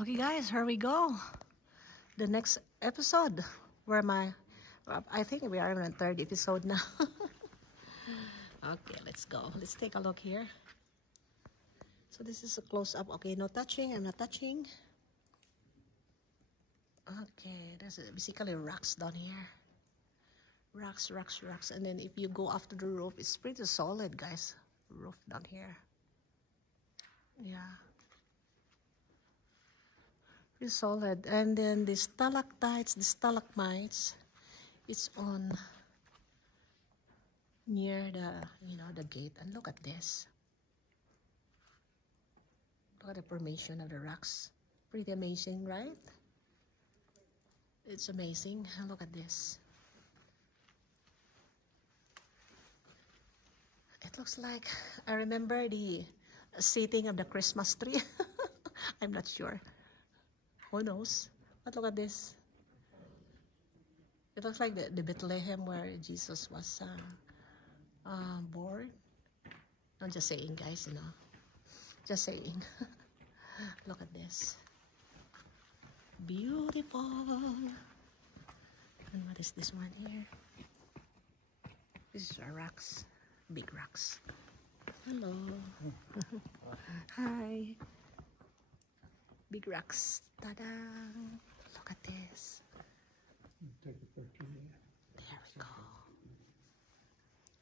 Okay guys, here we go. The next episode where I think we are on the third episode now. Okay, let's go. Let's take a look here. So this is a close-up. Okay, no touching. I'm not touching. Okay, there's basically rocks down here. Rocks. And then if you go after the roof, it's pretty solid, guys. Roof down here. Yeah. Pretty solid. And then the stalactites, the stalagmites, it's on near the gate. And look at this. Look at the formation of the rocks. Pretty amazing, right? It's amazing. Look at this. It looks like, I remember the setting of the Christmas tree. I'm not sure. Who knows? But look at this. It looks like the Bethlehem where Jesus was born. I'm just saying, guys, Just saying. Look at this. Beautiful. And what is this one here? These are rocks. Big rocks. Hello. Hi. Big rocks. Ta-da. Look at this. Take a picture. There we go.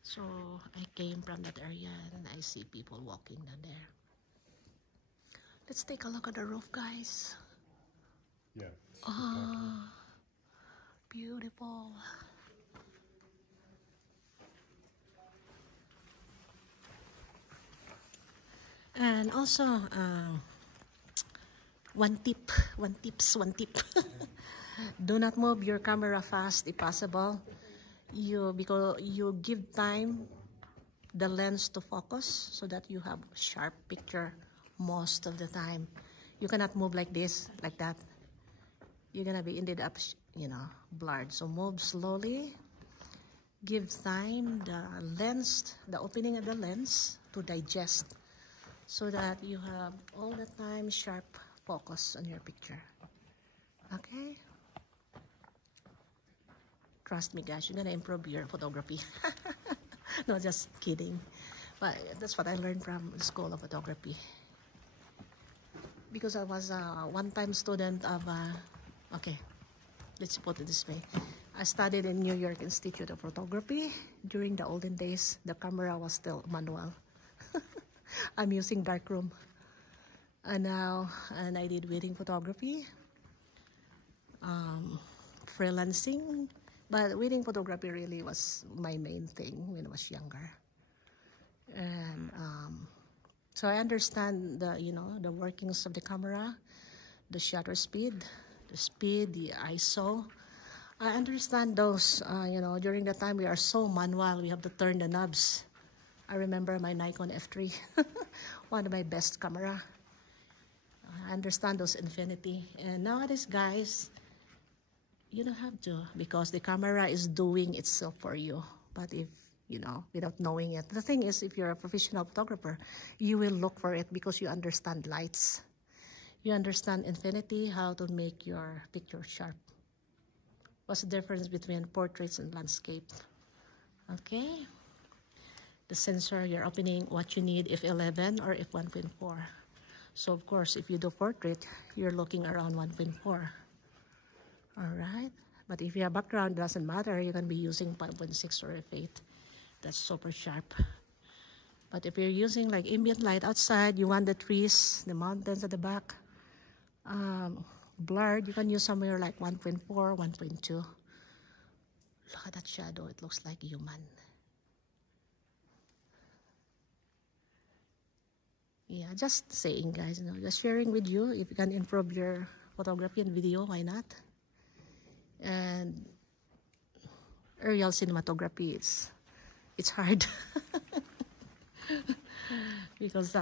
So I came from that area and I see people walking down there. Let's take a look at the roof, guys. Yeah. Ah, beautiful. And also, one tip. Do not move your camera fast if possible. Because you give time the lens to focus so that you have sharp picture most of the time. You cannot move like this, like that. You're gonna be ended up, blurred. So move slowly. Give time the lens, the opening of the lens to digest, so that you have all the time sharp focus on your picture. Okay? Trust me, guys, you're gonna improve your photography. No, just kidding. But that's what I learned from the School of Photography. Because I was a one-time student of, okay, let's put it this way. I studied in New York Institute of Photography. During the olden days, the camera was still manual. I'm using darkroom. And I did wedding photography, freelancing. But wedding photography really was my main thing when I was younger. And so I understand the workings of the camera, the shutter speed, the ISO. I understand those, during the time we are so manual, we have to turn the knobs. I remember my Nikon F3, one of my best camera. I understand those infinity. And nowadays, guys, you don't have to, because the camera is doing itself for you. But if, without knowing it. The thing is, if you're a professional photographer, you will look for it because you understand lights. You understand infinity, how to make your picture sharp. What's the difference between portraits and landscape? Okay? The sensor, you're opening what you need, f11 or f1.4. So, of course, if you do portrait, you're looking around 1.4. Alright? But if you have background, it doesn't matter. You can be using 5.6 or f8. That's super sharp. But if you're using like ambient light outside, you want the trees, the mountains at the back, blurred, you can use somewhere like 1.4, 1.2. Look at that shadow. It looks like human. Yeah, just saying, guys, just sharing with you. If you can improve your photography and video, why not? And aerial cinematography, it's hard. Because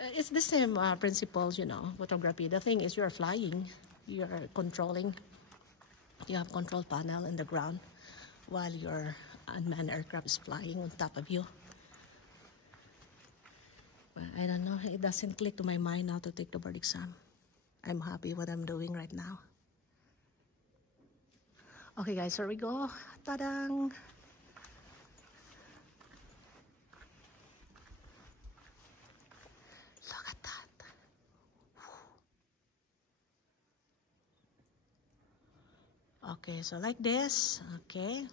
it's the same principles, photography. The thing is, you're flying, you're controlling. You have control panel in the ground while your unmanned aircraft is flying on top of you. Well, I don't know. It doesn't click to my mind now to take the board exam. I'm happy what I'm doing right now. Okay guys, here we go. Ta-dang! Look at that. Okay, so like this. Okay.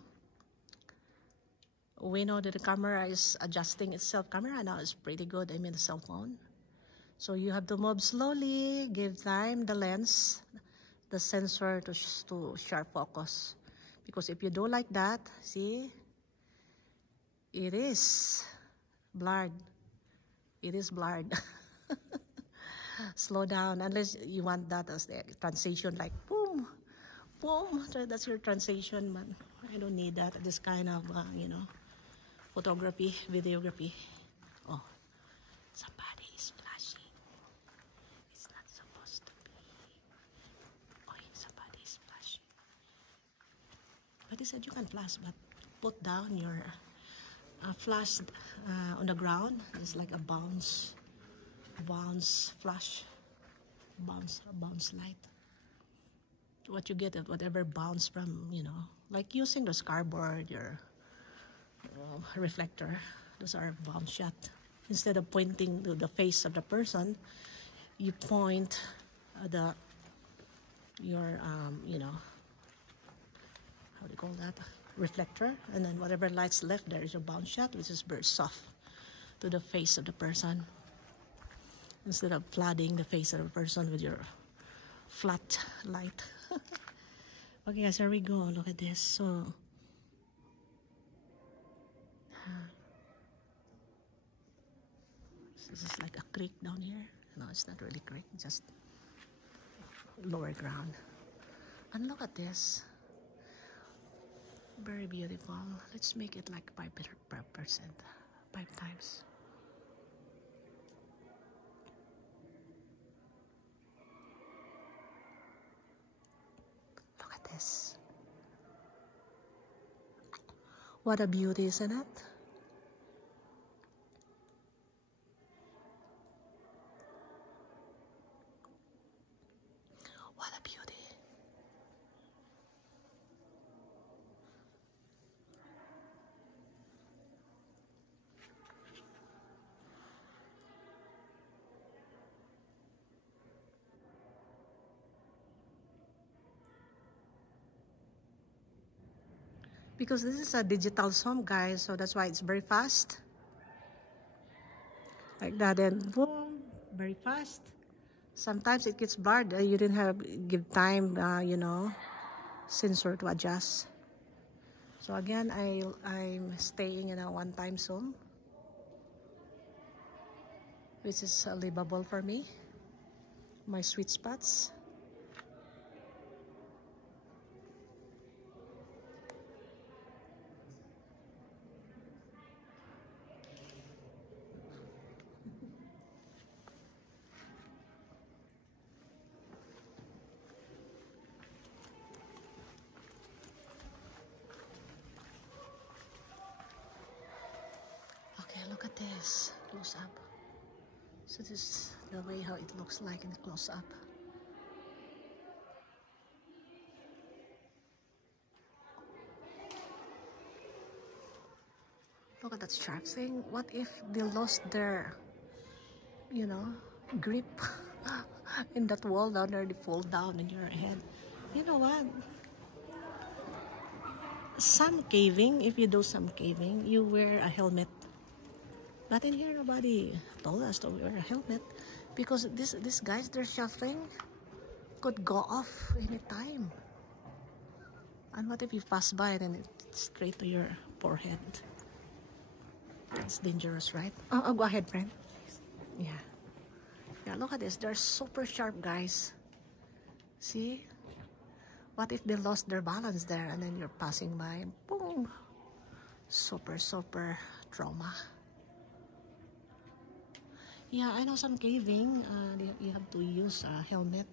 We know that the camera is adjusting itself. Camera now is pretty good. I mean the cell phone. So you have to move slowly, give time the lens, the sensor to sharp focus. Because if you do like that, see, it is blurred. It is blurred. Slow down unless you want that as the transition, like boom, boom. That's your transition, but I don't need that. This kind of, you know, photography, videography. Oh, somebody is flashing. It's not supposed to be. Oh, somebody is flashing. But he said you can flash, but put down your flash on the ground. It's like a bounce flash, bounce light. What you get at whatever bounce from, you know, like using the scarboard, your reflector. Those are bounce shot. Instead of pointing to the face of the person, you point your you know, how do you call that, reflector, and then whatever light's left there is a bounce shot, which is very soft to the face of the person, instead of flooding the face of the person with your flat light. Okay guys, here we go. Look at this. So this is like a creek down here. No, it's not really creek, just lower ground. And look at this. Very beautiful. Let's make it like 5%, 5 times. Look at this. What a beauty, isn't it? What a beauty. Because this is a digital zoom, guys, so that's why it's very fast. Like that, and boom, very fast. Sometimes it gets blurred. You didn't have give time, you know, sensor to adjust. So again, I'm staying in a one-time zoom, which is livable for me. My sweet spots. Okay, look at this close up. So this is the way how it looks like in close up. Look at that sharp thing. What if they lost their, you know, grip in that wall down there? They fall down in your head. You know what? Some caving, if you do some caving, you wear a helmet. But in here, nobody told us to wear a helmet because these guys, they're shuffling, could go off anytime. And what if you pass by and it's straight to your forehead? That's dangerous, right? Oh, go ahead, friend. Yeah. Yeah, look at this. They're super sharp, guys. See? What if they lost their balance there and then you're passing by? Boom! Super trauma. Yeah, I know some caving, you have to use a helmet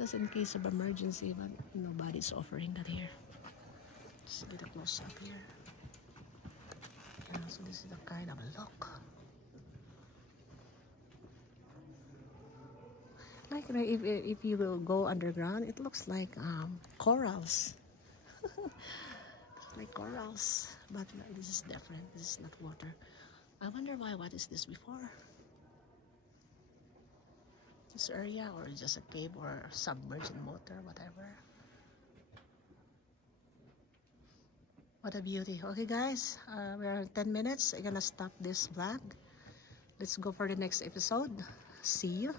just in case of emergency, but nobody's offering that here. Just get a close up here. Yeah, so this is the kind of look. Like if you will go underground, it looks like corals. Like corals, but no, this is different. This is not water. I wonder why. What is this before? This area, or just a cave or submerged in water, whatever. What a beauty. Okay, guys, we're 10 minutes. I'm gonna stop this vlog. Let's go for the next episode. See you.